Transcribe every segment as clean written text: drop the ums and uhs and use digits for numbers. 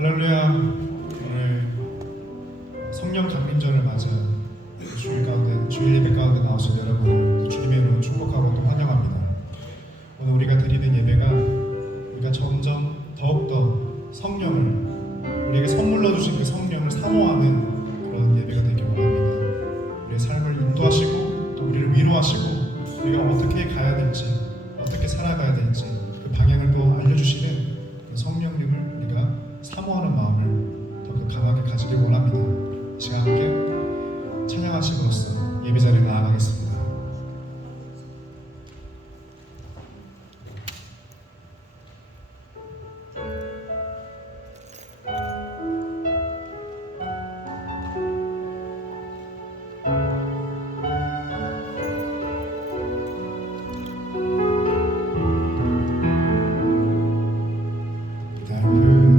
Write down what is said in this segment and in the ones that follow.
할렐루야. 오늘 성령 강림절을 맞아 주일 예배 가운데 나오신 여러분 주님의 이름으로 축복하고 또 환영합니다. 오늘 우리가 드리는 예배가 우리가 점점 더욱더 성령을 우리에게 선물로 주신 그 성령을 사모하는 그런 예배가 되길 원합니다. 우리의 삶을 인도하시고 또 우리를 위로하시고 우리가 어떻게 가야 될지 어떻게 살아가야 될지 그 방향을 또 알려주시는 그 성령님을 우리가 사모하는 마음을 더욱더 강하게 가지길 원합니다. 이 시간 함께 찬양하심으로써 예배 자리에 나아가겠습니다.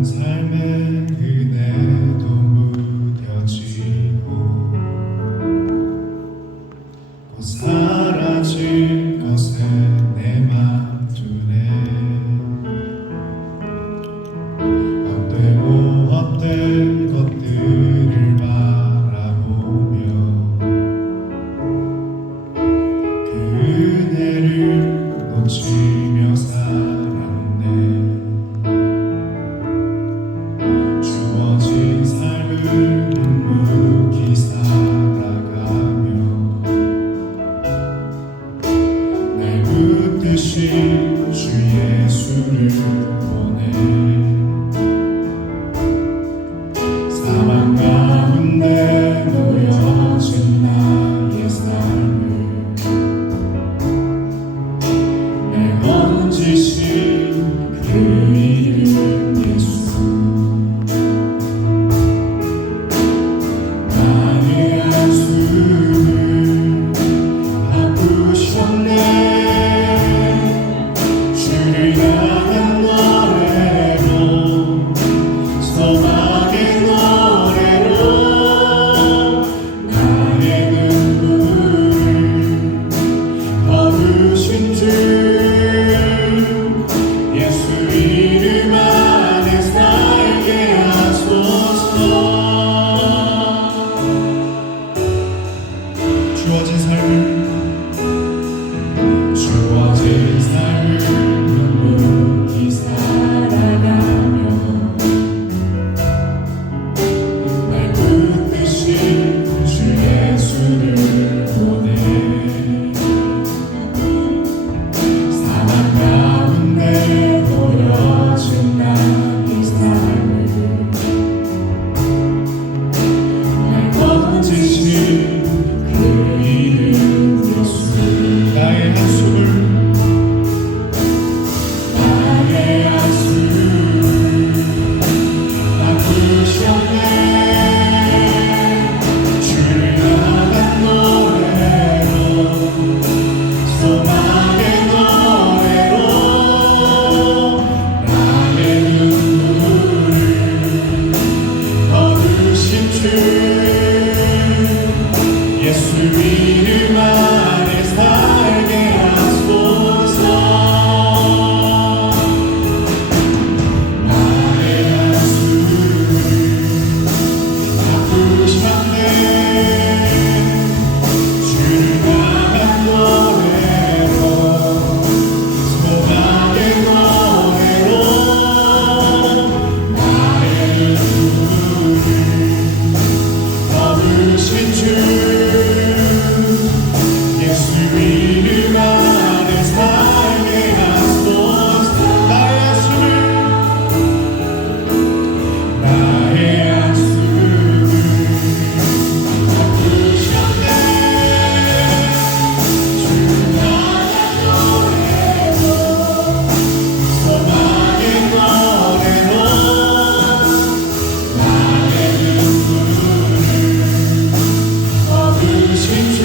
삶의 은혜도 무뎌지고 곧 사라질 것에 내 맘 두네. 헛되고 헛된 것들을 바라보며 그 은혜를 놓치며 살았네. 주어진 삶을 묵묵히 살아가며 날 붙드신 주 예수를 보내. 사망 가운데 놓여진 나의 삶을 날 건지신 그 이름 예수. 주어진 삶을 묵묵히 살아가며 날 붙드신 주 예수를 보내. 사망 가운데 놓여진 나의 삶을 날 건지신 그 이름 예수. 나의 한숨을 바꾸셨네. 주를 향한 노래로 소망의 노래로 나의 눈물을 거두신 주 예수 이름 안에 살게 하소서. 나의 한숨을 바꾸셨네. 주를 향한 노래로 소망의 노래로 나의 눈물을 거두신 주 예수 이름 안에 살게 하소서. 나의 한숨을 바꾸셨네. 주를 향한 노래로 소망의 노래로 나의 눈물을 거두신 주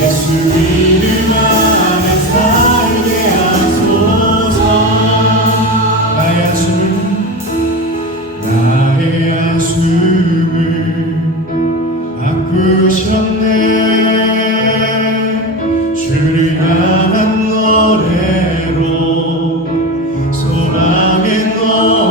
예수 이름 안에 살게 하소서. 나의 한숨을 바꾸셨네. 주를 향한 노래로 소망의 노래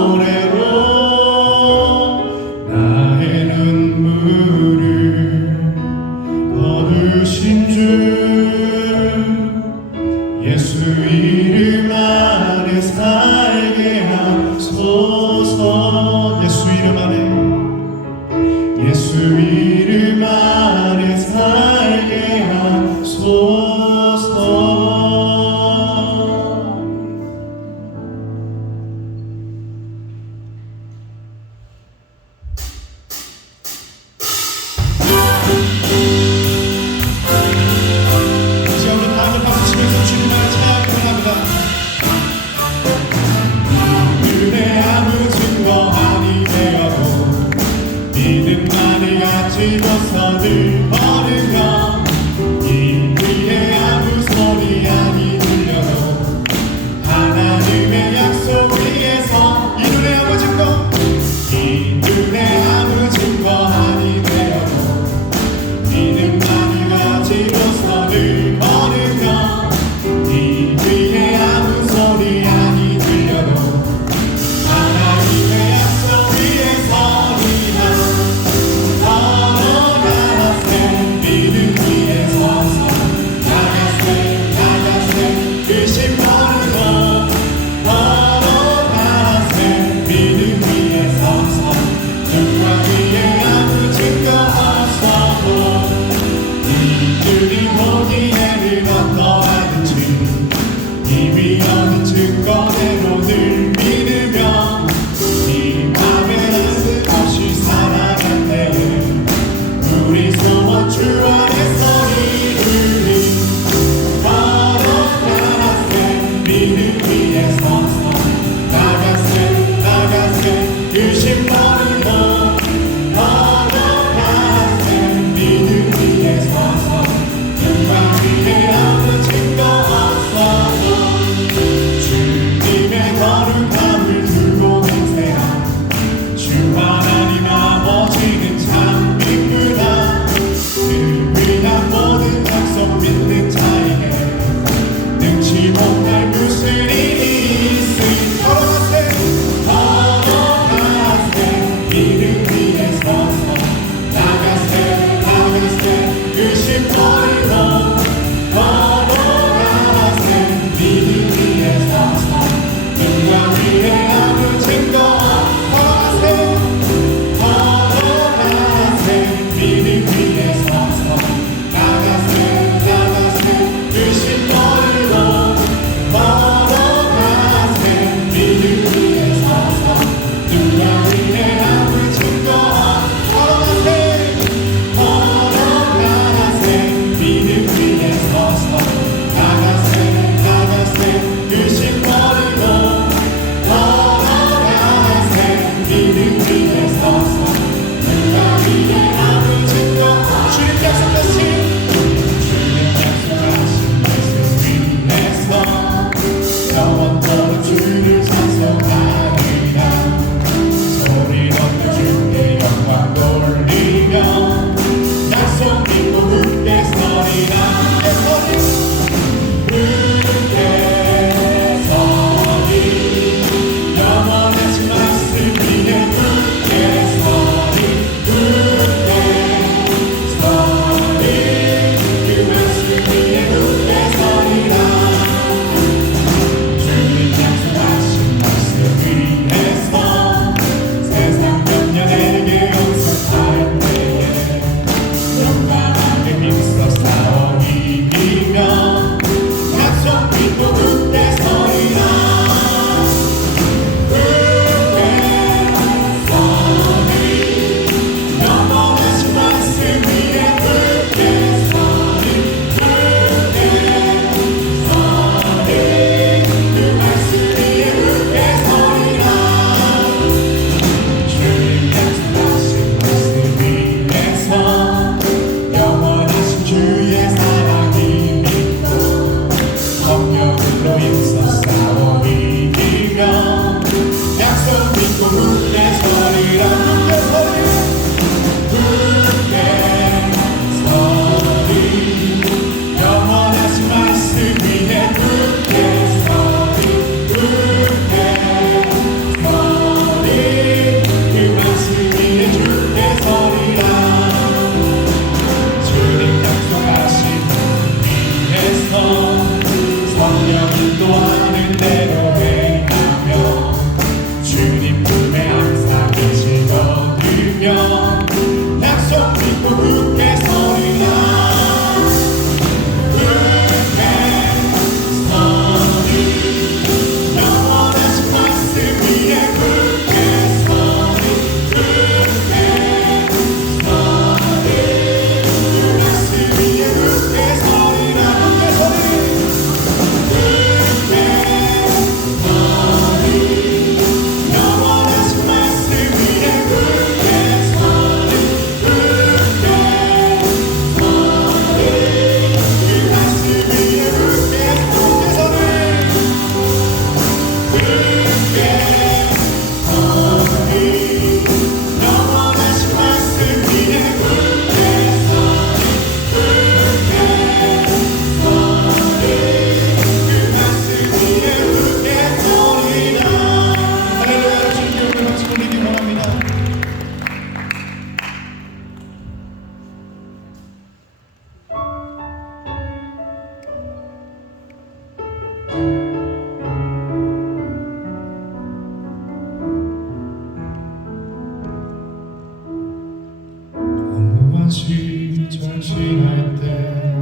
지날 때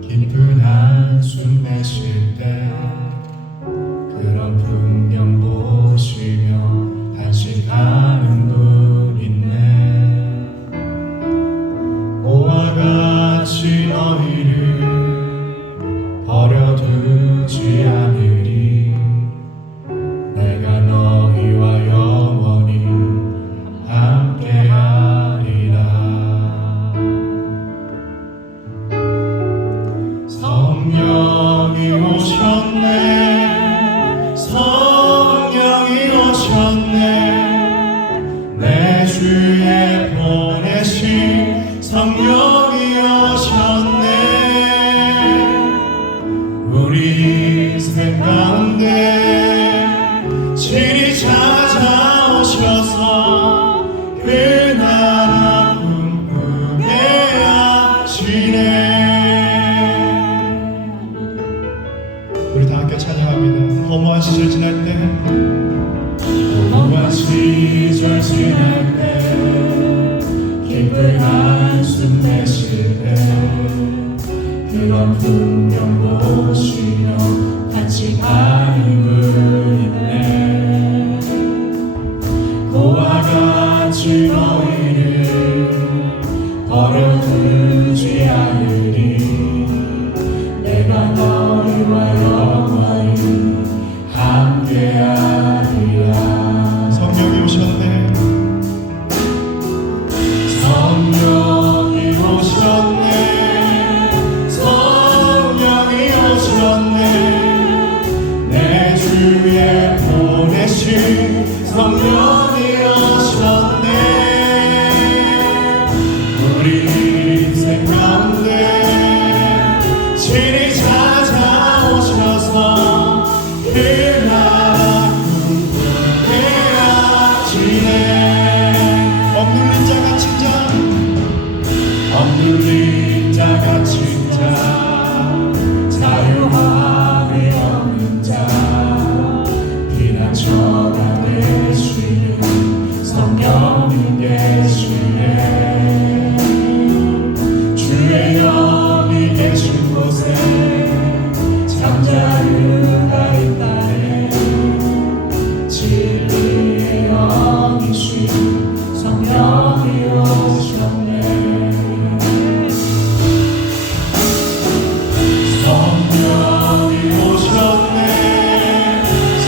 깊은 한숨 내쉴 때 그런 풍경 보시며 단식하는 분 있네. 오와 같이 너희를 버려두지 않으리. 내가 너희와 영원히 함께하리라. 성령이 오셨네. 성령이 오셨네. 내 주에 보내신 성령이 오셨네. 우리 인생 가운데 친히 찾아오셔서 그 나라 꿈꾸게 하시네. 우리 다 함께 찬양합니다. 허무한 시절 지날 때, 허무한 시절 지날 때, 깊은 한숨 내쉴 때 그런 풍경 보시며 같이 가는 분 있네. 그와 같이 너희를 버려두지 않으리. 내가 너희와 영원히 함께하리라. 성령이 오셨네. 성령이 오셨네. 성령이 오셨네. 내 주에 보내신 성령이 오셨네. 우리 인생 가운데 친히 찾아오셔서 그 나라 꿈꾸게 하시네. 억눌린 자가 칭자, 억눌린 자가 칭자, 자유함이 없는 자, 비난처가 되시는 성령이 계시네. 주의 영이 계신 곳에 잠자유가 있다네. 진리의 영이신 성령이 오셨네. 성령이 오셨네.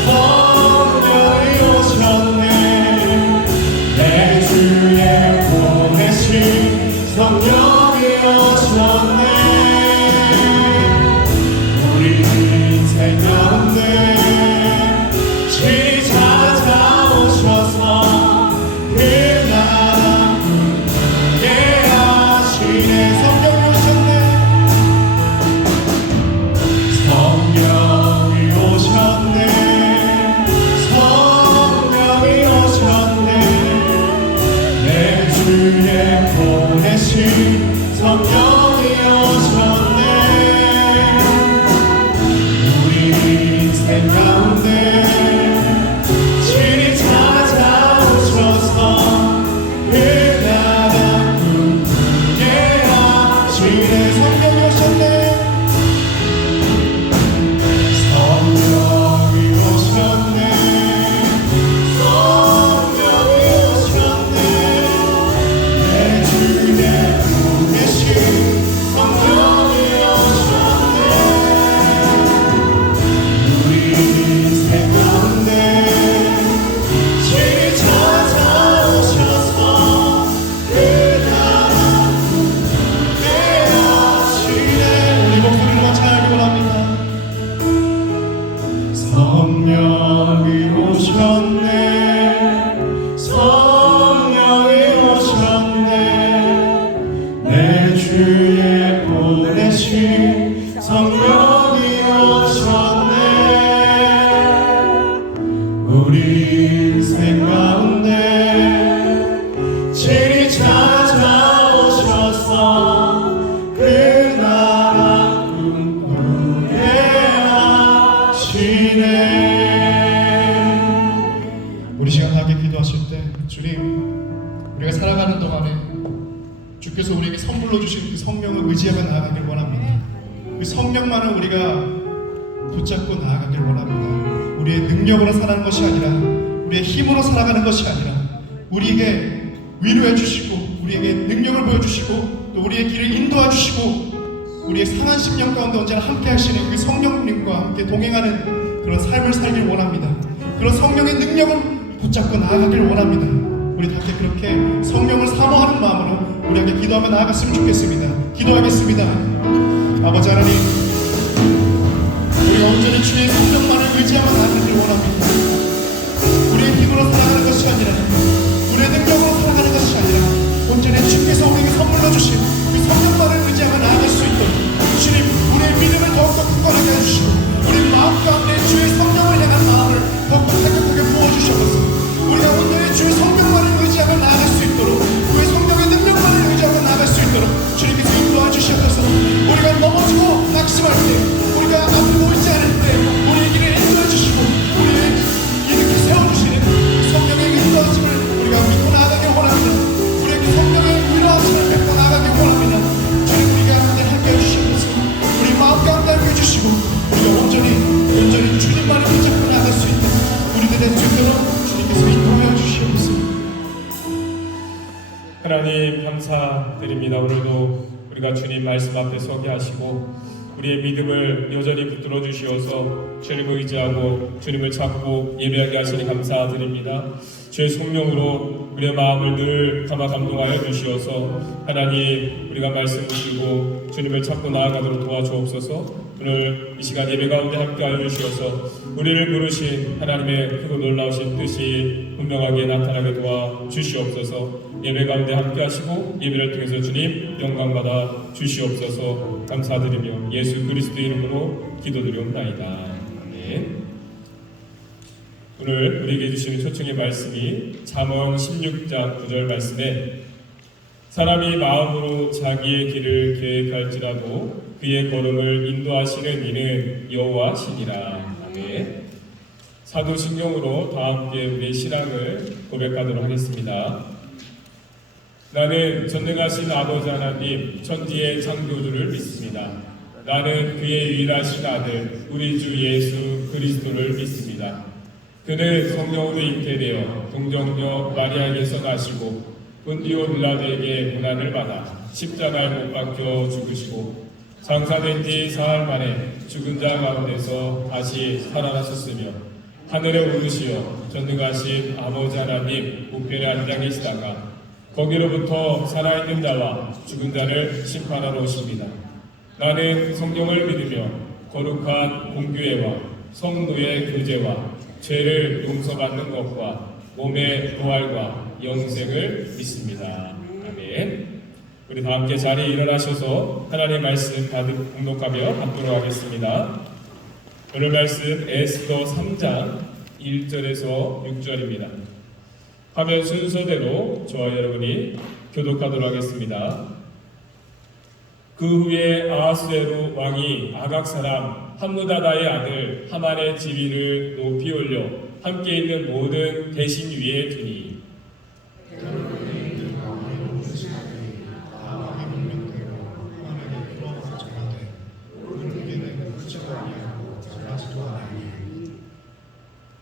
성령이 오셨네. 내 주에 보내신 성령이 오셨네. 우리 인생 가운데 친히 찾아오셔서 그 나라 꿈꾸게 하시네. 성령이 오셨네. 성령이 오셨네. 성령이 오셨네. 내 주에 보내신 성령이 오셨네. 우리 인생 가운데 친히 찾아오셔서 그 나라 꿈꾸게 하시네. 성령이 오셨네. 성령이 오셨네. 성령이 오셨네. 내 주에 보내신 성령이 오셨네. 우리 인생 가운데 친히 찾아오셔서 그 나라 꿈꾸게 하시네. 우리 목소리로 찬양하기 원합니다. 성령이 오셨네. 성령이 오셨네. 내 주에 보내신 성령이 오셨네. 우리 인생 가운데 친히 찾아오셔서 그 나라 꿈꾸게 하시네. 우리 시간 다 함께 기도하실 때, 주님, 우리가 살아가는 동안에 주께서 우리에게 선물 선물로 주신 그 성령을 의지하며 나아가길 원합니다. 그 성령만을 우리가 붙잡고 나아가길 원합니다. 우리의 능력으로 살아가는 것이 아니라, 우리의 힘으로 살아가는 것이 아니라, 우리에게 위로해 주시고 우리에게 능력을 보여주시고 또 우리의 길을 인도해 주시고 우리의 상한 심령 가운데 언제나 함께 하시는 그 성령님과 함께 동행하는 그런 삶을 살길 원합니다. 그런 성령의 능력을 붙잡고 나아가길 원합니다. 우리 다 함께 그렇게 성령을 사모하는 마음으로 우리 함께 기도하며 나아갔으면 좋겠습니다. 기도하겠습니다. 아버지 하나님, 우리가 온전히 주의 성령만을 의지하며 나아가길 원합니다. 우리의 힘으로 살아가는 것이 아니라, 우리의 능력으로 살아가는 것이 아니라, 온전히 주께서 우리에게 선물로 주신 그 성령만을 의지하며 나아갈 수 있도록 주님, 우리의 믿음을 더욱더 굳건하게 해주시고 우리 마음 가운데 주의 성령을 향한 마음을 더욱더 타격하게 부어주셔서 우리가 온전히 주의 성령만을 의지하며 나아갈 수 있도록, 그의 성령의 능력만을 의지하며 나아갈 수 있도록 주님께서 인도해 주셔서 우리가 넘어지고 낙심할 때, 우리가 앞을 보이지 않을 때 우리의 길을 인도해 주시고 우리를 이렇게 세워주시는 성령의 인도하심을 우리가 믿고 나아가길 원합니다. 우리의 그 성령의 위로하심을 뵙고 나아가길 원합니다. 주님, 우리가 함께 해주시면서 우리 마음 가운데 함께 해주시고 우리가 온전히 주님만을 붙잡고 나아갈 수 있는 우리들의 수 있도록 주님께서 인도하여 주시옵소서. 하나님 감사드립니다. 오늘도 우리가 주님 말씀 앞에 서게 하시고 우리의 믿음을 여전히 붙들어 주시어서 주님을 의지하고 주님을 찾고 예배하게 하시니 감사드립니다. 주의 성령으로 우리의 마음을 늘 감화 감동하여 주시어서 하나님, 우리가 말씀을 듣고 주님을 찾고 나아가도록 도와주옵소서. 오늘 이 시간 예배 가운데 함께하여 주시어서 우리를 부르신 하나님의 크고 놀라우신 뜻이 분명하게 나타나게 도와주시옵소서. 예배 가운데 함께하시고 예배를 통해서 주님 영광받아 주시옵소서. 감사드리며 예수 그리스도 이름으로 기도드리옵나이다. 아멘. 오늘 우리에게 주시는 초청의 말씀이 잠언 16장 9절 말씀에 사람이 마음으로 자기의 길을 계획할지라도 그의 걸음을 인도하시는 이는 여호와시니라. 아멘. 사도신경으로 다 함께 우리의 신앙을 고백하도록 하겠습니다. 나는 전능하신 아버지 하나님 천지의 창조주를 믿습니다. 나는 그의 유일하신 아들 우리 주 예수 그리스도를 믿습니다. 그는 성령으로 잉태되어 동정녀 마리아에게서 나시고 본디오 빌라도에게 고난을 받아 십자가에 못 박혀 죽으시고 장사된 지 사흘 만에 죽은 자 가운데서 다시 살아나셨으며 하늘에 오르시어 전능하신 아버지 하나님 우편에 앉아 계시다가 거기로부터 살아있는 자와 죽은 자를 심판하러 오십니다. 나는 성경을 믿으며 거룩한 공교회와 성도의 교제와 죄를 용서받는 것과 몸의 부활과 영생을 믿습니다. 아멘. 우리 다 함께 자리에 일어나셔서 하나님의 말씀 가득 공독하며 받도록 하겠습니다. 오늘 말씀 에스더 3장 1절에서 6절입니다. 화면 순서대로 저와 여러분이 교독하도록 하겠습니다. 그 후에 아하스웨로 왕이 아각 사람 함무다다의 아들 하만의 지위를 높이 올려 함께 있는 모든 대신 위에 두니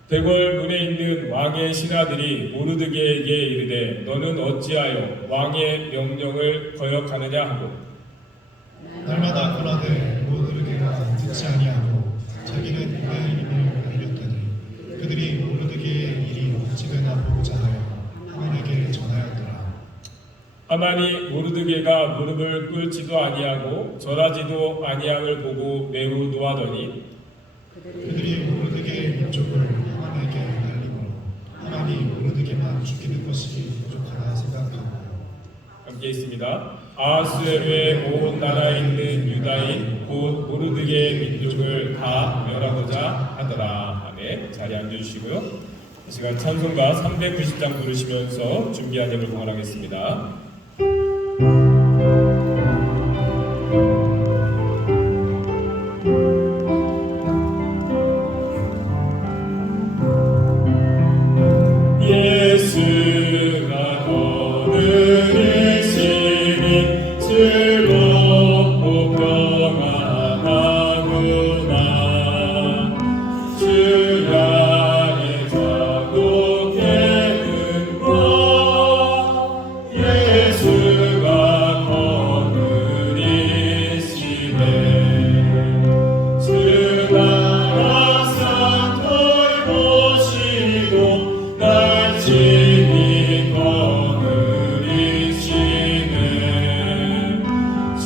대궐 문에 있는 왕의 신하들이 모르드게에게 이르되 너는 어찌하여 왕의 명령을 거역하느냐 하고 날마다 고라되 모르드게가 듣지 아니하고 자기는 유대의 이름을 알렸더니 그들이 모르드게의 일이 어찌되나 보고자 하여 하만에게 전하였더라. 하만이 모르드게가 무릎을 꿇지도 아니하고 절하지도 아니함을 보고 매우 노하더니 그들이 모르드게의 민족을 하만에게 날리므로 하만이 모르드게만 죽이는 것이 부족하다 생각하고 함께 있습니다. 아하스웨로의 온 나라에 있는 유다인 곧 모르드게의 민족을 다 멸하고자 하더라. 아멘. 자리에 앉아주시고요. 이 시간 찬송가 390장 부르시면서 준비한 예물 봉헌하겠습니다. 예수가 너를 계시니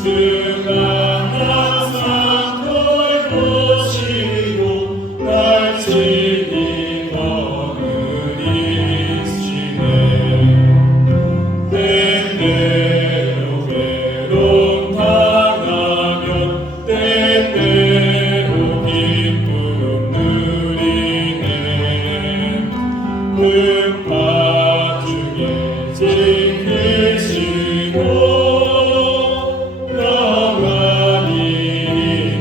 주가 항상 돌보시고 날 지키고 그리시네. 때때로 외로움 당하면 때때로 기쁨 누리네. 흙마중에 지키시고 영원히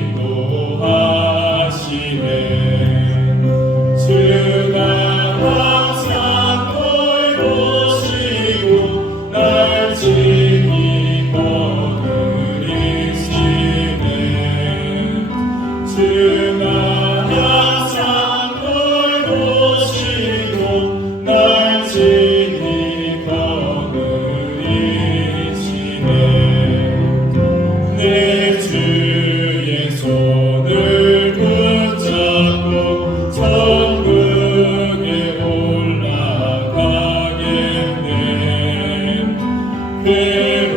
인도하시네. 주가 항상 돌보시고 날 지키고 그리시네. 주가 항상 돌보시고 날 지키고 그리시네. 내 주의 손을 붙잡고 천국에 올라가겠네.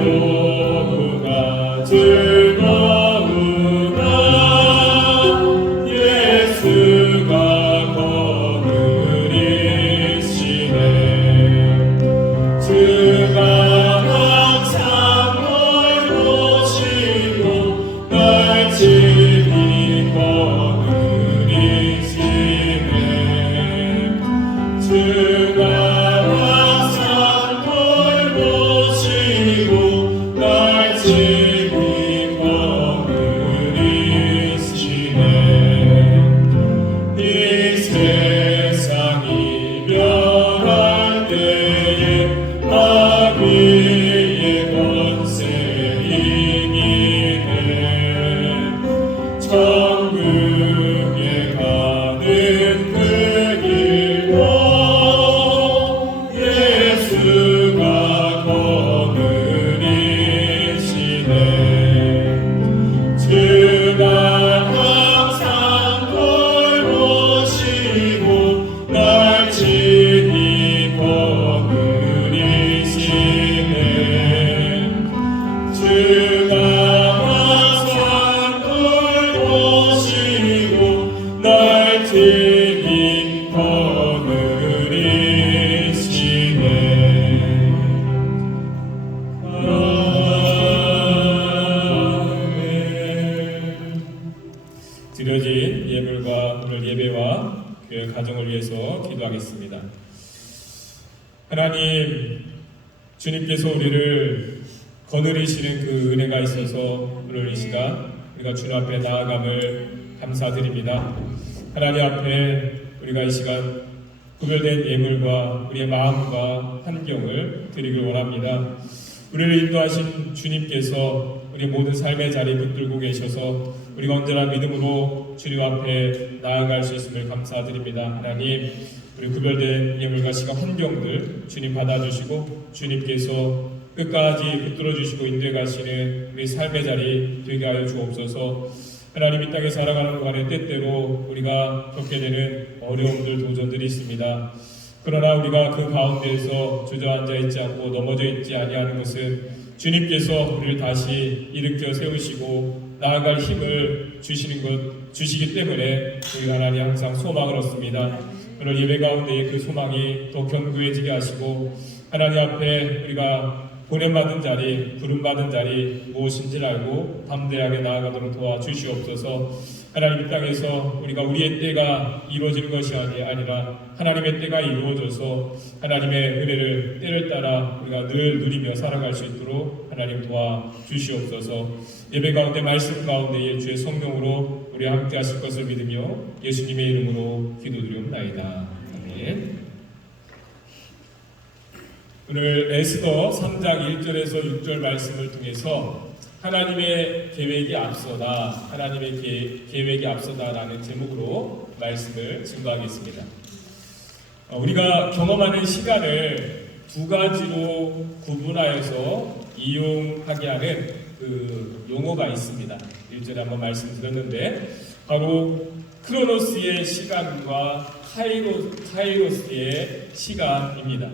괴로우나 즐거우나 예수가 거느리시네. 주가 항상 돌보시고 날 지키고 그리시네. 주가 항상 돌보시고 날 지키고 그리시네. 이 세상이 멸할 때에 마귀의 권세 이기네. 천국에 가는 그 길로 예수가 거느리시네. 주가 항상 돌보시고 날 지키고 그리시네. 주가 항상 돌보시고 날 지키고 그리시네. 아멘. 드려진 예물과 오늘 예배와 교회 가정을 위해서 기도하겠습니다. 하나님, 주님께서 우리를 거느리시는 그 은혜가 있어서 오늘 이 시간 우리가 주님 앞에 나아감을 감사드립니다. 하나님 앞에 우리가 이 시간 구별된 예물과 우리의 마음과 환경을 드리길 원합니다. 우리를 인도하신 주님께서 우리 모든 삶의 자리 붙들고 계셔서 우리가 언제나 믿음으로 주님 앞에 나아갈 수 있음을 감사드립니다. 하나님, 우리 구별된 예물과 시간 환경들 주님 받아주시고 주님께서 끝까지 붙들어 주시고 인도해 가시는 우리 삶의 자리 되게 하여 주옵소서. 하나님, 이 땅에 살아가는 동안에 때때로 우리가 겪게 되는 어려움들, 도전들이 있습니다. 그러나 우리가 그 가운데에서 주저앉아 있지 않고 넘어져 있지 아니하는 것은 주님께서 우리를 다시 일으켜 세우시고 나아갈 힘을 주시기 때문에 우리가 하나님 항상 소망을 얻습니다. 오늘 예배 가운데에 그 소망이 더 견고해지게 하시고 하나님 앞에 우리가 보냄받은 자리, 부름받은 자리 무엇인지를 알고 담대하게 나아가도록 도와주시옵소서. 하나님, 이 땅에서 우리가 우리의 때가 이루어지는 것이 아니라 하나님의 때가 이루어져서 하나님의 은혜를 때를 따라 우리가 늘 누리며 살아갈 수 있도록 하나님 도와주시옵소서. 예배 가운데 말씀 가운데에 주의 성령으로 우리 함께 하실 것을 믿으며 예수님의 이름으로 기도드리옵나이다. 아멘. 오늘 에스더 3장 1절에서 6절 말씀을 통해서 하나님의 계획이 앞서다, 하나님의 계획이 앞서다라는 제목으로 말씀을 증거하겠습니다. 우리가 경험하는 시간을 두 가지로 구분하여서 이용하게 하는 그 용어가 있습니다. 1절에 한번 말씀드렸는데 바로 크로노스의 시간과 카이로스의 시간입니다.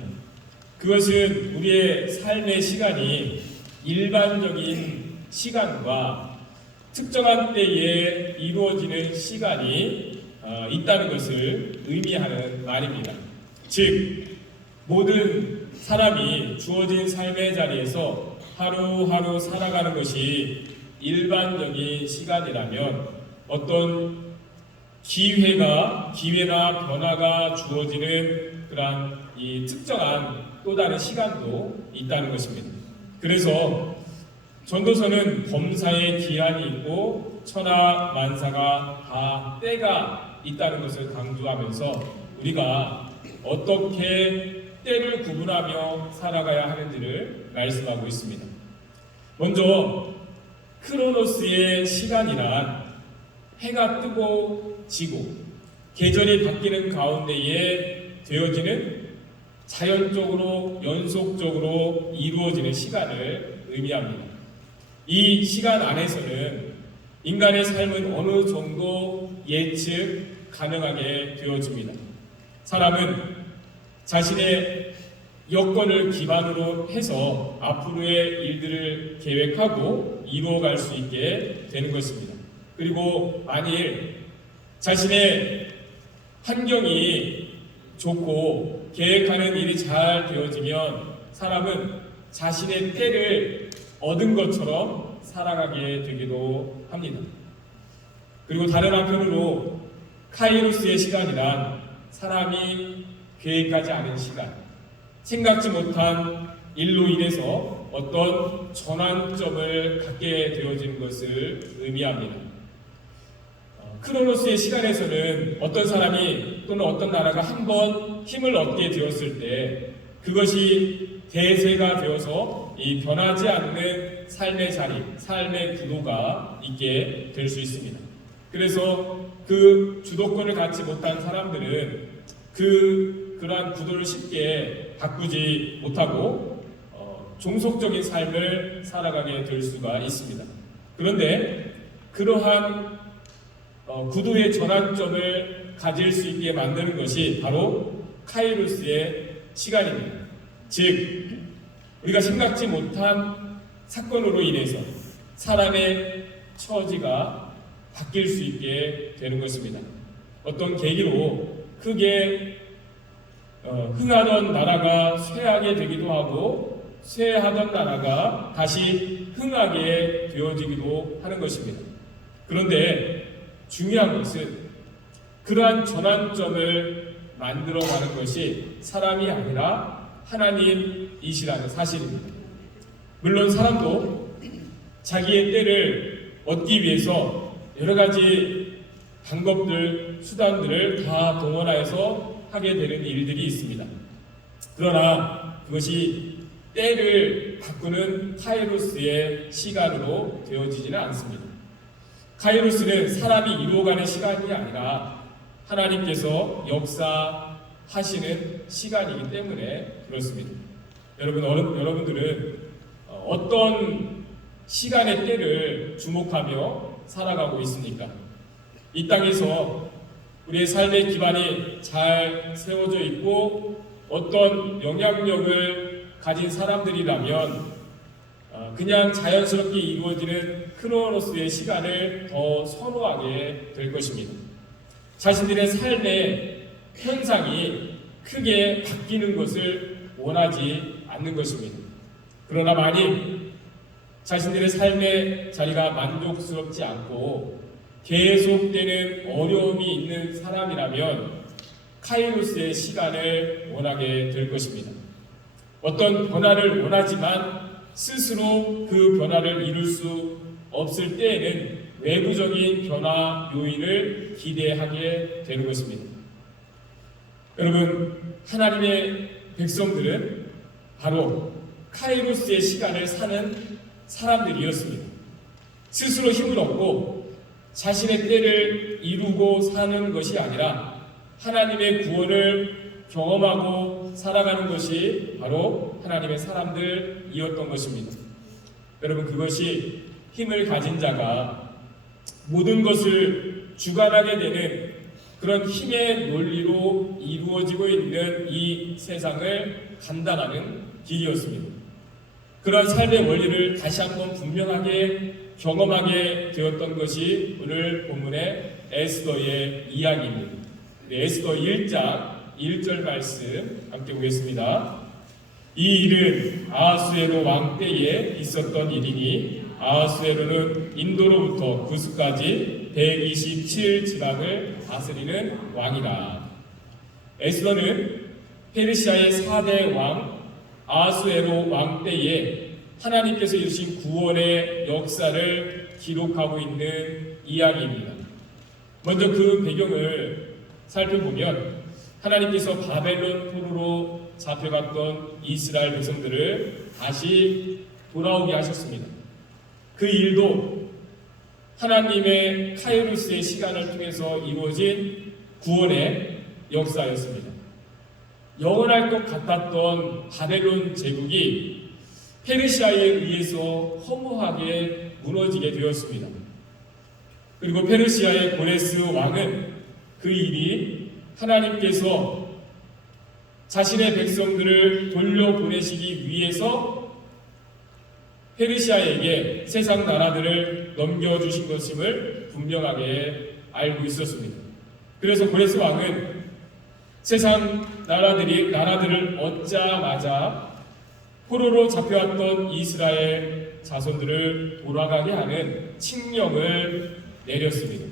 그것은 우리의 삶의 시간이 일반적인 시간과 특정한 때에 이루어지는 시간이 있다는 것을 의미하는 말입니다. 즉, 모든 사람이 주어진 삶의 자리에서 하루하루 살아가는 것이 일반적인 시간이라면 어떤 기회나 변화가 주어지는 그러한 이 특정한 또 다른 시간도 있다는 것입니다. 그래서 전도서는 범사에 기한이 있고 천하 만사가 다 때가 있다는 것을 강조하면서 우리가 어떻게 때를 구분하며 살아가야 하는지를 말씀하고 있습니다. 먼저 크로노스의 시간이란 해가 뜨고 지고 계절이 바뀌는 가운데에 되어지는 자연적으로 연속적으로 이루어지는 시간을 의미합니다. 이 시간 안에서는 인간의 삶은 어느 정도 예측 가능하게 되어집니다. 사람은 자신의 여건을 기반으로 해서 앞으로의 일들을 계획하고 이루어갈 수 있게 되는 것입니다. 그리고 만일 자신의 환경이 좋고 계획하는 일이 잘 되어지면 사람은 자신의 때를 얻은 것처럼 살아가게 되기도 합니다. 그리고 다른 한편으로 카이로스의 시간이란 사람이 계획하지 않은 시간, 생각지 못한 일로 인해서 어떤 전환점을 갖게 되어지는 것을 의미합니다. 크로노스의 시간에서는 어떤 사람이 또는 어떤 나라가 한번 힘을 얻게 되었을 때 그것이 대세가 되어서 이 변하지 않는 삶의 자리, 삶의 구도가 있게 될 수 있습니다. 그래서 그 주도권을 갖지 못한 사람들은 그러한 구도를 쉽게 바꾸지 못하고 종속적인 삶을 살아가게 될 수가 있습니다. 그런데 그러한 구도의 전환점을 가질 수 있게 만드는 것이 바로 카이로스의 시간입니다. 즉, 우리가 생각지 못한 사건으로 인해서 사람의 처지가 바뀔 수 있게 되는 것입니다. 어떤 계기로 크게 흥하던 나라가 쇠하게 되기도 하고 쇠하던 나라가 다시 흥하게 되어지기도 하는 것입니다. 그런데 중요한 것은 그러한 전환점을 만들어가는 것이 사람이 아니라 하나님이시라는 사실입니다. 물론 사람도 자기의 때를 얻기 위해서 여러 가지 방법들, 수단들을 다 동원하여서 하게 되는 일들이 있습니다. 그러나 그것이 때를 바꾸는 카이로스의 시간으로 되어지지는 않습니다. 카이로스는 사람이 이루어가는 시간이 아니라 하나님께서 역사하시는 시간이기 때문에 그렇습니다. 여러분들은 어떤 시간의 때를 주목하며 살아가고 있습니까? 이 땅에서 우리의 삶의 기반이 잘 세워져 있고 어떤 영향력을 가진 사람들이라면 그냥 자연스럽게 이루어지는 크로노스의 시간을 더 선호하게 될 것입니다. 자신들의 삶의 현상이 크게 바뀌는 것을 원하지 않는 것입니다. 그러나 만일 자신들의 삶의 자리가 만족스럽지 않고 계속되는 어려움이 있는 사람이라면 카이로스의 시간을 원하게 될 것입니다. 어떤 변화를 원하지만 스스로 그 변화를 이룰 수 없을 때에는 외부적인 변화 요인을 기대하게 되는 것입니다. 여러분, 하나님의 백성들은 바로 카이로스의 시간을 사는 사람들이었습니다. 스스로 힘을 얻고 자신의 때를 이루고 사는 것이 아니라 하나님의 구원을 경험하고 살아가는 것이 바로 하나님의 사람들이었던 것입니다. 여러분, 그것이 힘을 가진 자가 모든 것을 주관하게 되는 그런 힘의 논리로 이루어지고 있는 이 세상을 감당하는 길이었습니다. 그러한 삶의 원리를 다시 한번 분명하게 경험하게 되었던 것이 오늘 본문의 에스더의 이야기입니다. 에스더 1장 1절 말씀 함께 보겠습니다. 이 일은 아하수에로 왕 때에 있었던 일이니 아하수에로는 인도로부터 구스까지 127지방을 다스리는 왕이라. 에스더는 페르시아의 4대 왕 아하수에로 왕 때에 하나님께서 이루신 구원의 역사를 기록하고 있는 이야기입니다. 먼저 그 배경을 살펴보면 하나님께서 바벨론 포로로 잡혀갔던 이스라엘 백성들을 다시 돌아오게 하셨습니다. 그 일도 하나님의 카이로스의 시간을 통해서 이루어진 구원의 역사였습니다. 영원할 것 같았던 바벨론 제국이 페르시아에 의해서 허무하게 무너지게 되었습니다. 그리고 페르시아의 고레스 왕은 그 일이 하나님께서 자신의 백성들을 돌려보내시기 위해서 페르시아에게 세상 나라들을 넘겨주신 것임을 분명하게 알고 있었습니다. 그래서 고레스 왕은 세상 나라들을 얻자마자 포로로 잡혀왔던 이스라엘 자손들을 돌아가게 하는 칙령을 내렸습니다.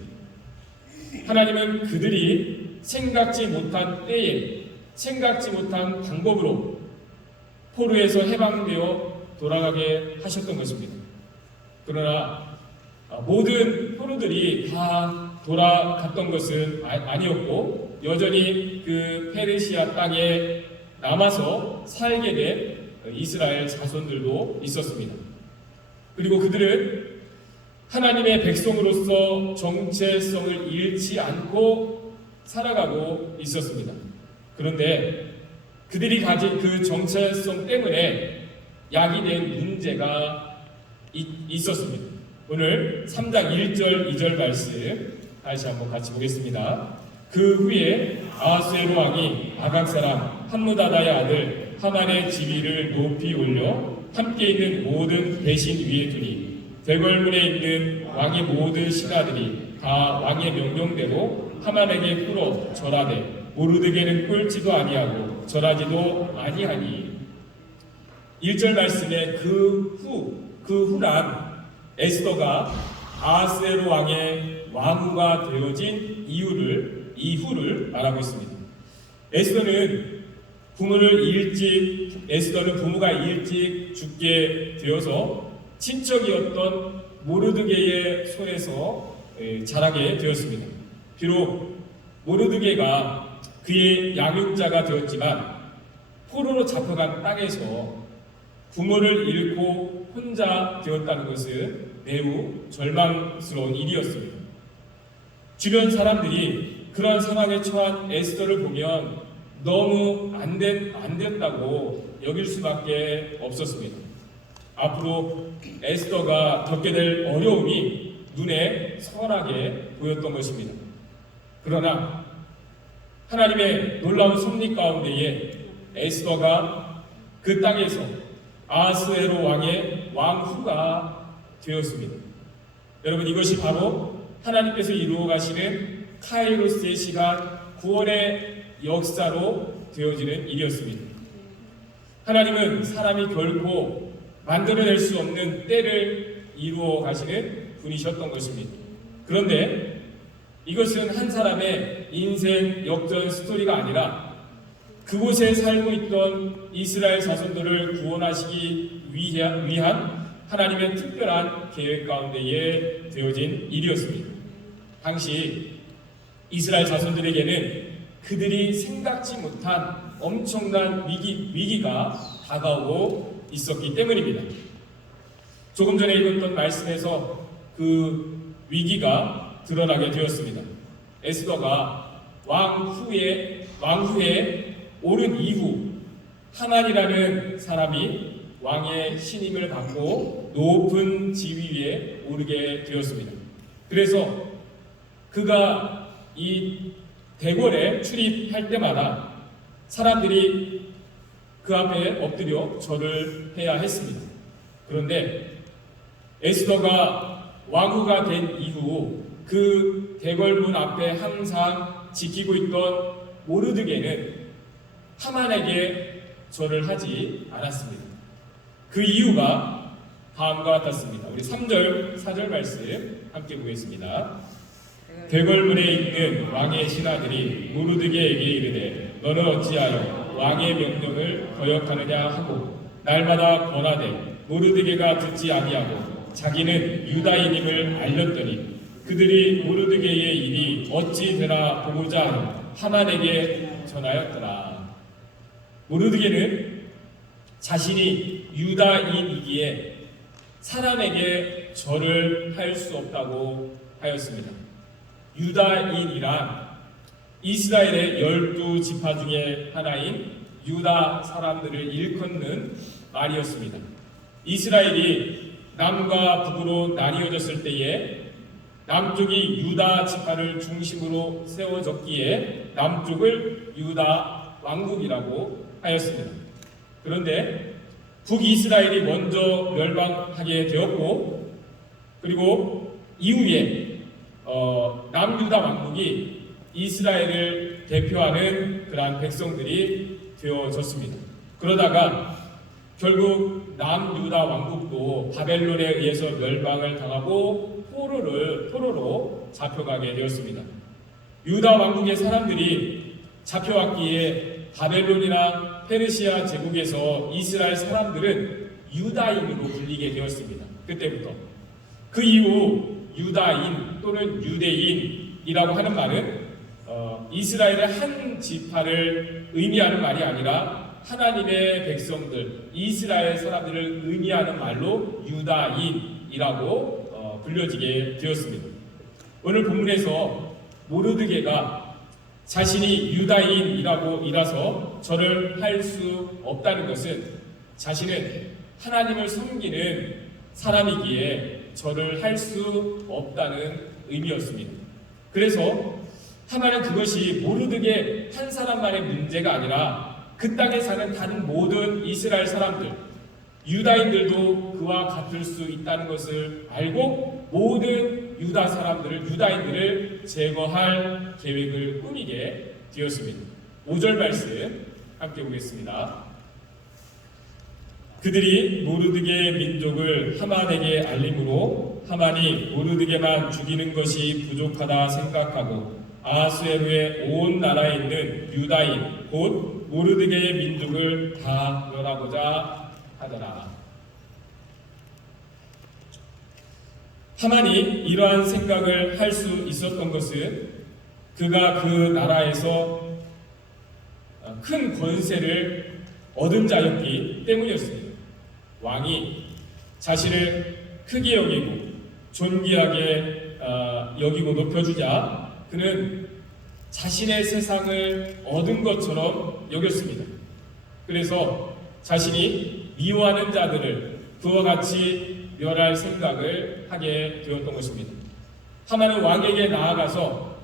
하나님은 그들이 생각지 못한 때에 생각지 못한 방법으로 포로에서 해방되어 돌아가게 하셨던 것입니다. 그러나 모든 포로들이 다 돌아갔던 것은 아니었고 여전히 그 페르시아 땅에 남아서 살게 된 이스라엘 자손들도 있었습니다. 그리고 그들은 하나님의 백성으로서 정체성을 잃지 않고 살아가고 있었습니다. 그런데 그들이 가진 그 정체성 때문에 야기된 문제가 있었습니다. 오늘 3장 1절 2절 말씀 다시 한번 같이 보겠습니다. 그 후에 아하수에로 왕이 아각 사람 함무다다의 아들 하만의 지위를 높이 올려 함께 있는 모든 대신 위에 두니 대궐문에 있는 왕의 모든 신하들이 다 왕의 명령대로 하만에게 꿇어 절하되 모르드게는 꿇지도 아니하고 절하지도 아니하니. 1절 말씀에 그 후란 에스더가 아하스에로 왕의 왕후가 되어진 이후를 말하고 있습니다. 에스더는 부모가 일찍 죽게 되어서 친척이었던 모르드게의 손에서 자라게 되었습니다. 비록 모르드게가 그의 양육자가 되었지만 포로로 잡혀간 땅에서 부모를 잃고 혼자 되었다는 것은 매우 절망스러운 일이었습니다. 주변 사람들이 그러한 상황에 처한 에스더를 보면 너무 안 됐다고 여길 수밖에 없었습니다. 앞으로 에스더가 겪게 될 어려움이 눈에 선하게 보였던 것입니다. 그러나 하나님의 놀라운 섭리 가운데에 에스더가 그 땅에서 아하스웨로 왕의 왕후가 되었습니다. 여러분, 이것이 바로 하나님께서 이루어 가시는 카이로스의 시간, 구원의 역사로 되어지는 일이었습니다. 하나님은 사람이 결코 만들어낼 수 없는 때를 이루어 가시는 분이셨던 것입니다. 그런데 이것은 한 사람의 인생 역전 스토리가 아니라 그곳에 살고 있던 이스라엘 자손들을 구원하시기 위한 하나님의 특별한 계획 가운데에 되어진 일이었습니다. 당시 이스라엘 자손들에게는 그들이 생각지 못한 엄청난 위기가 다가오고 있었기 때문입니다. 조금 전에 읽었던 말씀에서 그 위기가 드러나게 되었습니다. 에스더가 왕후에 오른 이후 하만이라는 사람이 왕의 신임을 받고 높은 지위에 오르게 되었습니다. 그래서 그가 이 대궐에 출입할 때마다 사람들이 그 앞에 엎드려 절을 해야 했습니다. 그런데 에스더가 왕후가 된 이후 그 대궐문 앞에 항상 지키고 있던 모르드게는 하만에게 절을 하지 않았습니다. 그 이유가 다음과 같았습니다. 우리 3절, 4절 말씀 함께 보겠습니다. 대궐문에 있는 왕의 신하들이 모르드게에게 이르되 너는 어찌하여 왕의 명령을 거역하느냐 하고 날마다 권하되 모르드게가 듣지 아니하고 자기는 유다인임을 알렸더니 그들이 모르드게의 일이 어찌 되나 보고자 하여 하만에게 전하였더라. 모르드게는 자신이 유다인이기에 사람에게 절을 할 수 없다고 하였습니다. 유다인이란 이스라엘의 12지파 중에 하나인 유다 사람들을 일컫는 말이었습니다. 이스라엘이 남과 북으로 나뉘어졌을 때에 남쪽이 유다 지파를 중심으로 세워졌기에 남쪽을 유다 왕국이라고 하였습니다. 그런데 북이스라엘이 먼저 멸망하게 되었고 그리고 이후에 남유다 왕국이 이스라엘을 대표하는 그러한 백성들이 되어졌습니다. 그러다가 결국 남유다 왕국도 바벨론에 의해서 멸망을 당하고 포로로 잡혀가게 되었습니다. 유다 왕국의 사람들이 잡혀왔기에 바벨론이나 페르시아 제국에서 이스라엘 사람들은 유다인으로 불리게 되었습니다. 그때부터. 그 이후 유다인 또는 유대인이라고 하는 말은 이스라엘의 한 지파를 의미하는 말이 아니라 하나님의 백성들, 이스라엘 사람들을 의미하는 말로 유다인이라고 불려지게 되었습니다. 오늘 본문에서 모르드게가 자신이 유다인이라서 절을 할 수 없다는 것은 자신은 하나님을 섬기는 사람이기에 절을 할 수 없다는 의미였습니다. 그래서 하나는 그것이 모르드게 한 사람만의 문제가 아니라 그 땅에 사는 다른 모든 이스라엘 사람들, 유다인들도 그와 같을 수 있다는 것을 알고 모든 유다 사람들을, 유다인들을 제거할 계획을 꾸미게 되었습니다. 5절 말씀 함께 보겠습니다. 그들이 모르드게의 민족을 하만에게 알림으로 하만이 모르드게만 죽이는 것이 부족하다 생각하고 아하수에르의 온 나라에 있는 유다인 곧 모르드게의 민족을 다 멸하고자 하더라. 하만이 이러한 생각을 할 수 있었던 것은 그가 그 나라에서 큰 권세를 얻은 자였기 때문이었습니다. 왕이 자신을 크게 여기고 존귀하게 여기고 높여주자 그는 자신의 세상을 얻은 것처럼 여겼습니다. 그래서 자신이 미워하는 자들을 그와 같이 멸할 생각을 하게 되었던 것입니다. 하만은 왕에게 나아가서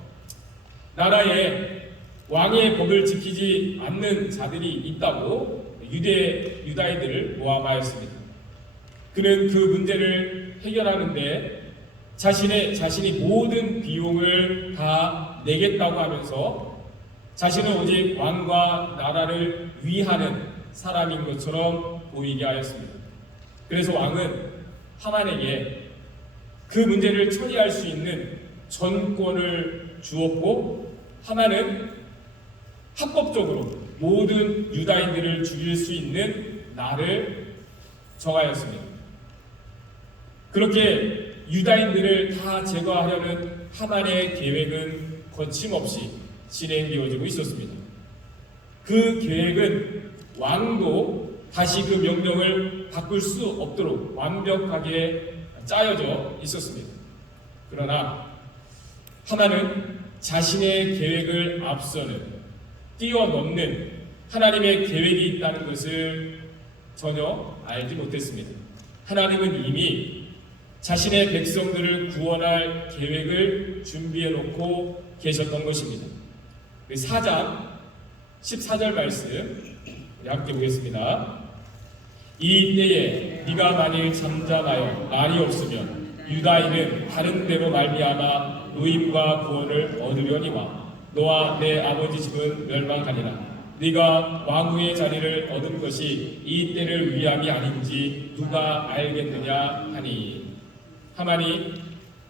나라에 왕의 법을 지키지 않는 자들이 있다고 유다인들을 모함하였습니다. 그는 그 문제를 해결하는데 자신이 모든 비용을 다 내겠다고 하면서 자신은 오직 왕과 나라를 위하는 사람인 것처럼 보이게 하였습니다. 그래서 왕은 하만에게 그 문제를 처리할 수 있는 전권을 주었고 하만은 합법적으로 모든 유다인들을 죽일 수 있는 날을 정하였습니다. 그렇게 유다인들을 다 제거하려는 하만의 계획은 거침없이 진행되어지고 있었습니다. 그 계획은 왕도 다시 그 명령을 바꿀 수 없도록 완벽하게 짜여져 있었습니다. 그러나 하만은 자신의 계획을 앞서는 뛰어넘는 하나님의 계획이 있다는 것을 전혀 알지 못했습니다. 하나님은 이미 자신의 백성들을 구원할 계획을 준비해 놓고 계셨던 것입니다. 4장 14절 말씀 함께 보겠습니다. 이 때에 네가 만일 잠잠하여 말이 없으면 유다인은 다른 데로 말미암아 노임과 구원을 얻으려니와 너와 내 아버지 집은 멸망하리라. 네가 왕후의 자리를 얻은 것이 이 때를 위함이 아닌지 누가 알겠느냐 하니 하만이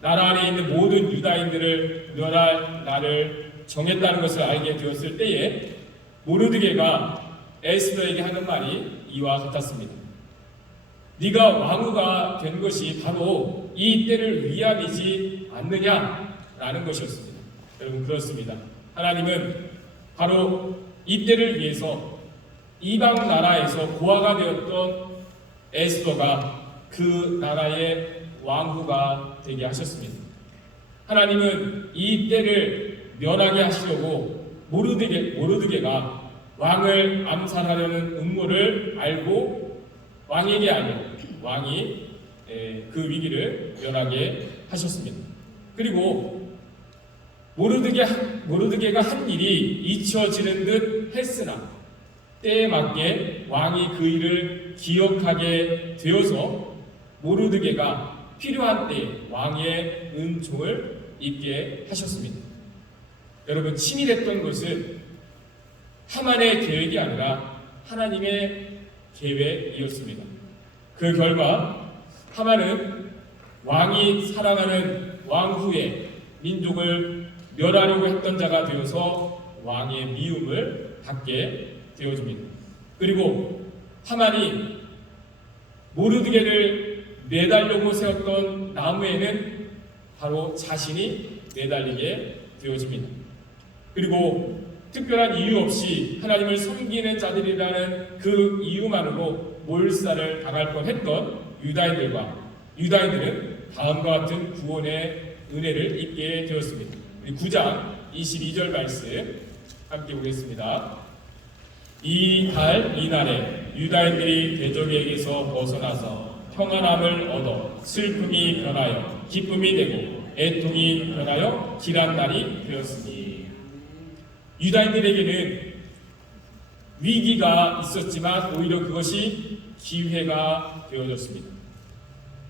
나라 안에 있는 모든 유다인들을 멸할 날을 정했다는 것을 알게 되었을 때에 모르드게가 에스더에게 하는 말이 이와 같았습니다. 네가 왕후가 된 것이 바로 이 때를 위함이지 않느냐라는 것이었습니다. 여러분 그렇습니다. 하나님은 바로 이 때를 위해서 이방 나라에서 고아가 되었던 에스더가 그 나라의 왕후가 되게 하셨습니다. 하나님은 이 때를 면하게 하시려고 모르드게가 왕을 암살하려는 음모를 알고 왕에게 알려 왕이 그 위기를 면하게 하셨습니다. 그리고 모르드게가 한 일이 잊혀지는 듯 했으나 때에 맞게 왕이 그 일을 기억하게 되어서 모르드게가 필요한 때에 왕의 은총을 입게 하셨습니다. 여러분 치밀했던 것은 하만의 계획이 아니라 하나님의 계획이었습니다. 그 결과 하만은 왕이 사랑하는 왕후의 민족을 멸하려고 했던 자가 되어서 왕의 미움을 받게 되어집니다. 그리고 하만이 모르드게를 매달려고 세웠던 나무에는 바로 자신이 매달리게 되어집니다. 그리고 특별한 이유 없이 하나님을 섬기는 자들이라는 그 이유만으로 몰살을 당할 뻔했던 유다인들은 다음과 같은 구원의 은혜를 입게 되었습니다. 우리 9장 22절 말씀 함께 보겠습니다. 이 달 이날에 유다인들이 대적에게서 벗어나서 평안함을 얻어 슬픔이 변하여 기쁨이 되고 애통이 변하여 길한 날이 되었으니 유다인들에게는 위기가 있었지만 오히려 그것이 기회가 되어졌습니다.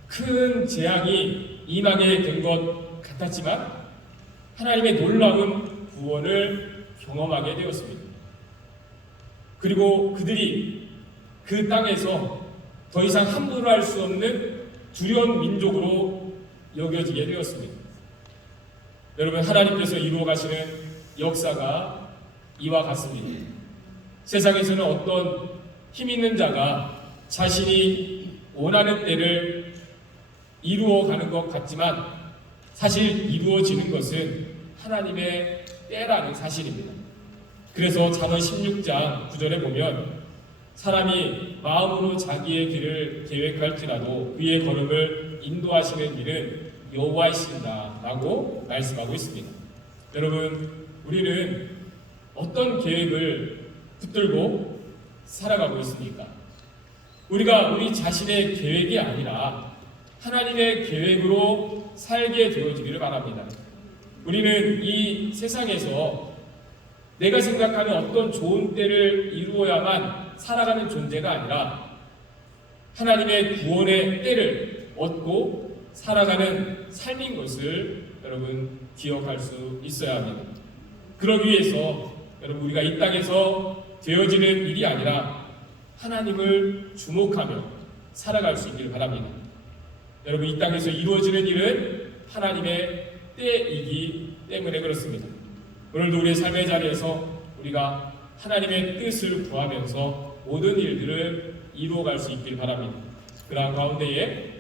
큰 재앙이 임하게 된 것 같았지만 하나님의 놀라운 구원을 경험하게 되었습니다. 그리고 그들이 그 땅에서 더 이상 함부로 할 수 없는 두려운 민족으로 여겨지게 되었습니다. 여러분 하나님께서 이루어 가시는 역사가 이와 같습니다. 세상에서는 어떤 힘 있는 자가 자신이 원하는 때를 이루어가는 것 같지만 사실 이루어지는 것은 하나님의 때라는 사실입니다. 그래서 잠언 16장 9절에 보면 사람이 마음으로 자기의 길을 계획할지라도 그의 걸음을 인도하시는 일은 여호와이신다 라고 말씀하고 있습니다. 여러분 우리는 어떤 계획을 붙들고 살아가고 있습니까? 우리가 우리 자신의 계획이 아니라 하나님의 계획으로 살게 되어지기를 바랍니다. 우리는 이 세상에서 내가 생각하는 어떤 좋은 때를 이루어야만 살아가는 존재가 아니라 하나님의 구원의 때를 얻고 살아가는 삶인 것을 여러분 기억할 수 있어야 합니다. 그러기 위해서 여러분 우리가 이 땅에서 되어지는 일이 아니라 하나님을 주목하며 살아갈 수 있기를 바랍니다. 여러분 이 땅에서 이루어지는 일은 하나님의 때이기 때문에 그렇습니다. 오늘도 우리의 삶의 자리에서 우리가 하나님의 뜻을 구하면서 모든 일들을 이루어갈 수 있길 바랍니다. 그러한 가운데에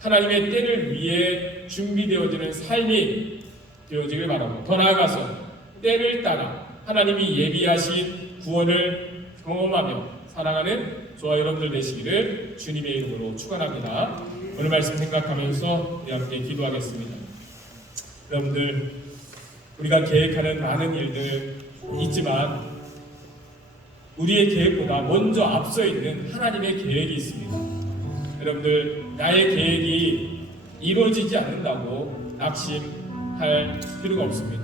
하나님의 때를 위해 준비되어지는 삶이 되어지길 바랍니다. 더 나아가서 때를 따라 하나님이 예비하신 구원을 경험하며 살아가는 저와 여러분들 되시기를 주님의 이름으로 축원합니다. 오늘 말씀 생각하면서 우리 함께 기도하겠습니다. 여러분들 우리가 계획하는 많은 일들 있지만 우리의 계획보다 먼저 앞서 있는 하나님의 계획이 있습니다. 여러분들 나의 계획이 이루어지지 않는다고 낙심할 필요가 없습니다.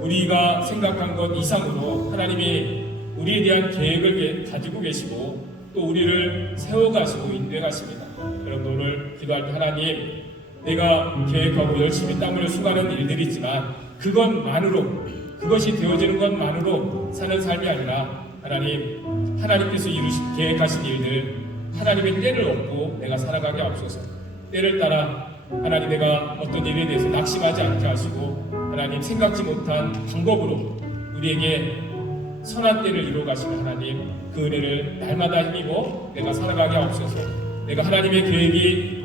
우리가 생각한 것 이상으로 하나님이 우리에 대한 계획을 가지고 계시고 또 우리를 세워가시고 인도해 가십니다. 그럼 오늘 기도할 때 하나님, 내가 계획하고 열심히 땀을 수고하는 일들이 있지만 그것이 되어지는 것만으로 사는 삶이 아니라 하나님께서 계획하신 일들, 하나님의 때를 얻고 내가 살아가게 하옵소서. 때를 따라 하나님, 내가 어떤 일에 대해서 낙심하지 않게 하시고 하나님, 생각지 못한 방법으로 우리에게 선한 때를 이루어 가시는 하나님, 그 은혜를 날마다 힘입어 내가 살아가게 하옵소서. 내가 하나님의 계획이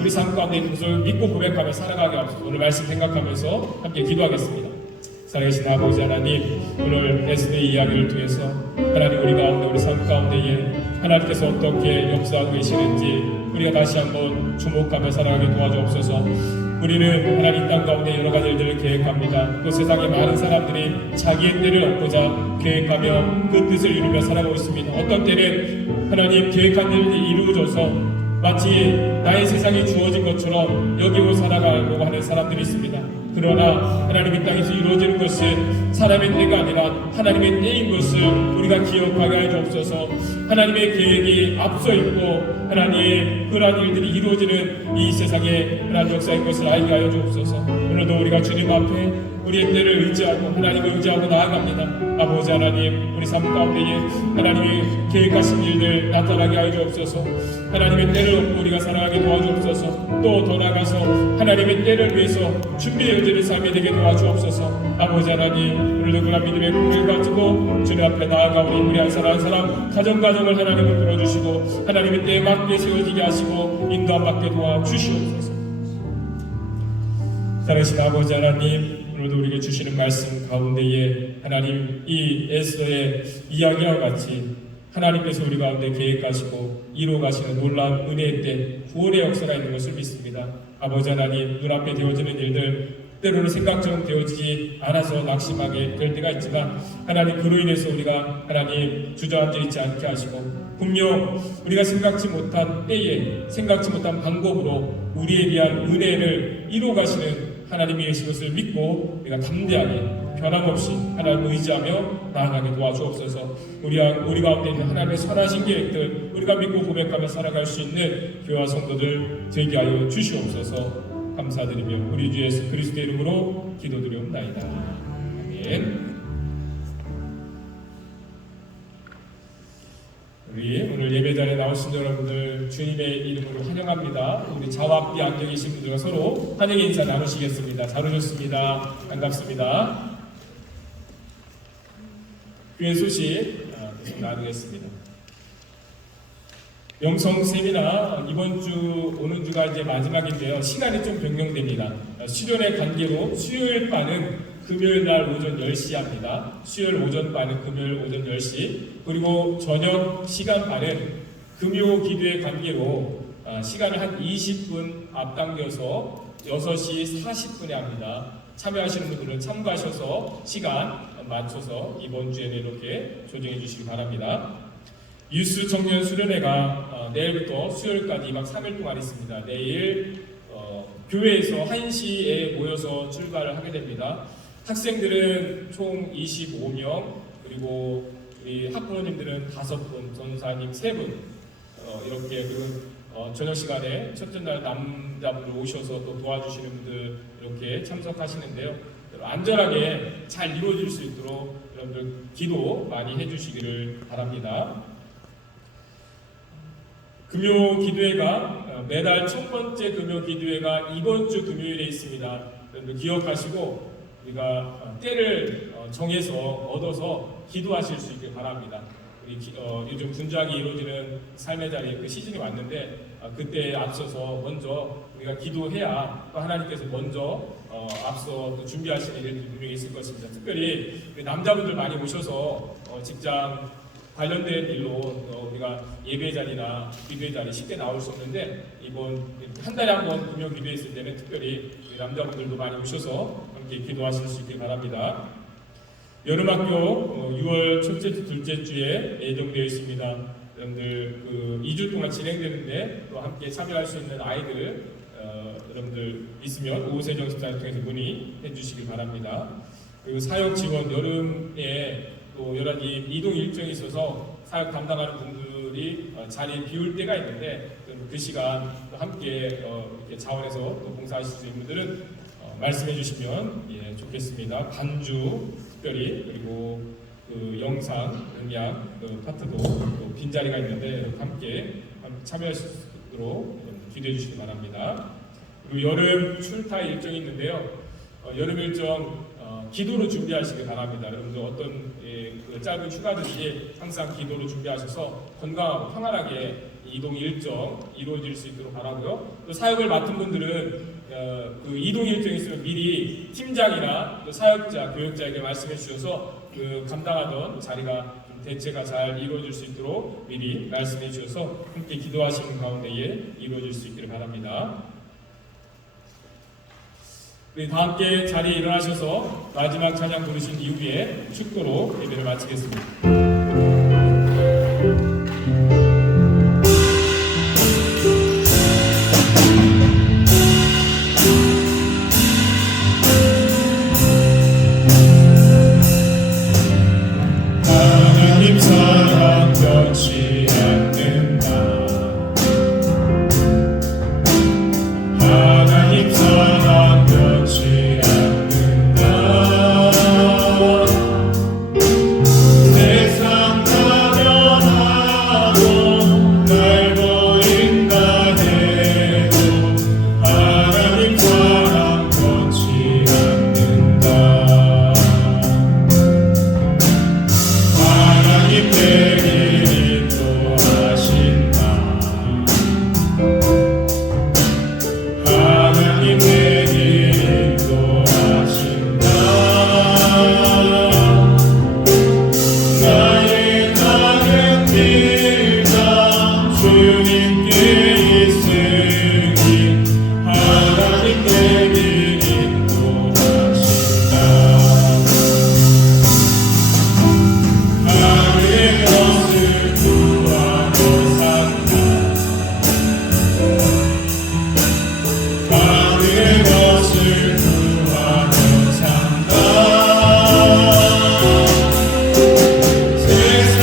우리 삶 가운데 있는 것을 믿고 고백하며 살아가게 하옵소서. 오늘 말씀 생각하면서 함께 기도하겠습니다. 살아계신 아버지 하나님, 오늘 에스더의 이야기를 통해서 하나님, 우리 가운데, 우리 삶 가운데에 하나님께서 어떻게 역사하고 계시는지 우리가 다시 한번 주목하며 살아가게 도와주옵소서. 우리는 하나님 땅 가운데 여러 가지 일들을 계획합니다. 또 세상에 많은 사람들이 자기의 때를 얻고자 계획하며 그 뜻을 이루며 살아가고 있습니다. 어떤 때는 하나님 계획한 일이 이루어져서 마치 나의 세상이 주어진 것처럼 여기고 살아가려고 하는 사람들이 있습니다. 그러나 하나님의 땅에서 이루어지는 것은 사람의 때가 아니라 하나님의 때인 것을 우리가 기억하게 해 주옵소서. 하나님의 계획이 앞서 있고 하나님의 그러한 일들이 이루어지는 이 세상의 하나님 역사인 것을 알게 하여 주옵소서. 오늘도 우리가 주님 앞에 우리의 때를 의지하고 하나님을 의지하고 나아갑니다. 아버지 하나님, 우리 삶 가운데에 하나님의 계획하신 일들 나타나게 하여 주옵소서. 하나님의 때를 얻고 우리가 살아가게 도와주옵소서. 또 더 나아가서 하나님의 때를 위해서 준비되어지는 삶이 되게 도와주옵소서. 아버지 하나님, 오늘도 그런 믿음의 꿈을 가지고 주님 앞에 나아가 우리 한 사람 한 사람 가정을 하나님을 들어주시고 하나님의 때에 맞게 세워지게 하시고 인도함 받게 도와주시옵소서. 살아계신 아버지 하나님, 오늘도 우리에게 주시는 말씀 가운데에 하나님, 이 에스더의 이야기와 같이 하나님께서 우리 가운데 계획하시고 이루어가시는 놀라운 은혜의 때 구원의 역사가 있는 것을 믿습니다. 아버지 하나님, 눈앞에 되어지는 일들 때로는 생각처럼 되어지지 않아서 낙심하게 될 때가 있지만 하나님, 그로 인해서 우리가 하나님 주저앉아 있지 않게 하시고 분명 우리가 생각지 못한 때에 생각지 못한 방법으로 우리에 대한 은혜를 이루어가시는 하나님이 계신 것을 믿고 우리가 담대하게 변함없이 하나님을 의지하며 나아가게 도와주옵소서. 우리 가운데 있는 하나님의 선하신 계획들 우리가 믿고 고백하며 살아갈 수 있는 교회와 성도들 되게 하여 주시옵소서. 감사드리며 우리 주 예수 그리스도의 이름으로 기도드리옵나이다. 아멘. 우리 오늘 예배자리에 나오신 여러분들 주님의 이름으로 환영합니다. 우리 좌와 앞뒤 앉아 계신 분들과 서로 환영의 인사 나누시겠습니다. 잘 오셨습니다. 반갑습니다. 교회 소식 계속 나누겠습니다. 영성 세미나 이번 주 오는 주가 이제 마지막인데요. 시간이 좀 변경됩니다. 수련의 관계로 수요일 반은 금요일 날 오전 10시 합니다. 수요일 오전 반은 금요일 오전 10시, 그리고 저녁 시간 반은 금요 기도의 관계로 시간을 한 20분 앞당겨서 6시 40분에 합니다. 참여하시는 분들은 참고하셔서 시간 맞춰서 이번 주에는 이렇게 조정해 주시기 바랍니다. 유스 청년 수련회가 내일부터 수요일까지 2박 3일 동안 있습니다. 내일 교회에서 1시에 모여서 출발을 하게 됩니다. 학생들은 총 25명, 그리고 우리 학부모님들은 5분, 전사님 3분 이렇게, 그리고 저녁 시간에 첫째 날 남자분들 오셔서 또 도와주시는 분들 이렇게 참석하시는데요. 안전하게 잘 이루어질 수 있도록 여러분들 기도 많이 해주시기를 바랍니다. 금요 기도회가 매달 첫 번째 금요 기도회가 이번 주 금요일에 있습니다. 여러분들 기억하시고 우리가 때를 정해서 얻어서 기도하실 수 있길 바랍니다. 요즘 분주하게 이루어지는 삶의 자리에 그 시즌이 왔는데 그때에 앞서서 먼저 우리가 기도해야 또 하나님께서 먼저 앞서 또 준비하시는 일들이 분명히 있을 것입니다. 특별히 남자분들 많이 오셔서 직장 관련된 일로 우리가 예배 자리나 기도의 자리 쉽게 나올 수 없는데 이번 한 달에 한 번 금요 기도회 있을 때는 특별히 우리 남자분들도 많이 오셔서 함께 기도하실 수 있길 바랍니다. 여름학교 6월 첫째 주, 둘째 주에 예정되어 있습니다. 여러분들 2주 동안 진행되는데 또 함께 참여할 수 있는 아이들 여러분들 있으면 오세정 집사를 통해서 문의해 주시기 바랍니다. 그리고 사역 지원 여름에 또 여러 가지 이동 일정이 있어서 사역 담당하는 분들이 우리 자리 비울 때가 있는데 그 시간 또 함께 이렇게 자원해서 또 봉사하실 수 있는 분들은 말씀해 주시면 좋겠습니다. 반주 특별히 그리고 그 영상, 음향 그 파트도 또 빈자리가 있는데 여러분 함께 참여하실 수 있도록 기대해 주시기 바랍니다. 그리고 여름 출타 일정이 있는데요. 여름 일정 기도로 준비하시기 바랍니다. 여러분들 어떤 그 짧은 휴가든지 항상 기도로 준비하셔서 건강하고 평안하게 이동 일정 이루어질 수 있도록 바라고요. 또 사역을 맡은 분들은 그 이동 일정이 있으면 미리 팀장이나 또 사역자, 교역자에게 말씀해 주셔서 그 감당하던 자리가 좀 대체가 잘 이루어질 수 있도록 미리 말씀해 주셔서 함께 기도하시는 가운데에 이루어질 수 있기를 바랍니다. 우리 다 함께 자리에 일어나셔서 마지막 찬양 부르신 이후에 축도로 예배를 마치겠습니다. 하나님 사랑 변치 않는다. 하나님 사랑 변치 않는다. 세상 가련하고 날 버린다 해도 하나님 사랑 변치 않는다. 하나님 내 길 인도하신다. 하나님 내 길 인도하신다. 나의 가는 길다 주님께 있으니 하나님 내 길 인도하신다. 하늘의 것을 구하며 산다. 하늘의 것을 구하며 산다. 세상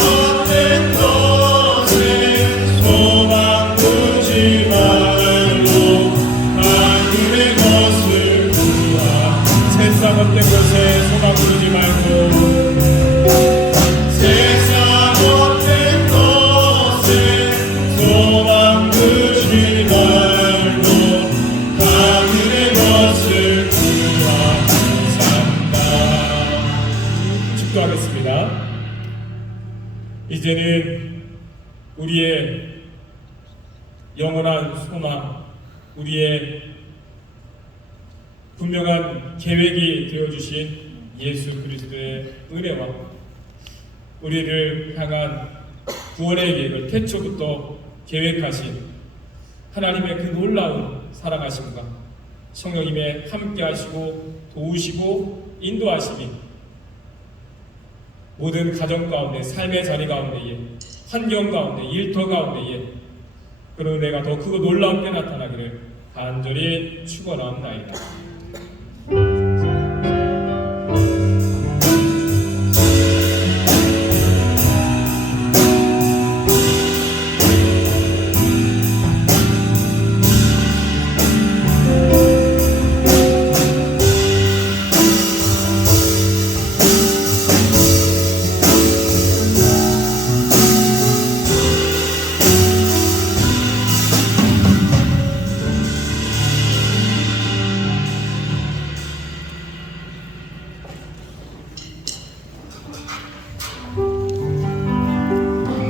어떤 것에 소망 두지 말고 하늘의 것을 구하. 세상 어떤 것에 소망 부르지 말고 세상 어떤 것에 소망 두지 말고 하늘의 것을 구하며 산다. 축도하겠습니다. 이제는 우리의 영원한 소망, 우리의 분명한 계획이 되어주신 예수 그리스도의 은혜와 우리를 향한 구원의 계획을 태초부터 계획하신 하나님의 그 놀라운 사랑하심과 성령님의 함께하시고 도우시고 인도하심이 모든 가정 가운데, 삶의 자리 가운데에, 환경 가운데, 일터 가운데에 그런 은혜가 더 크고 놀랍게 나타나기를 간절히 축원하옵나이다.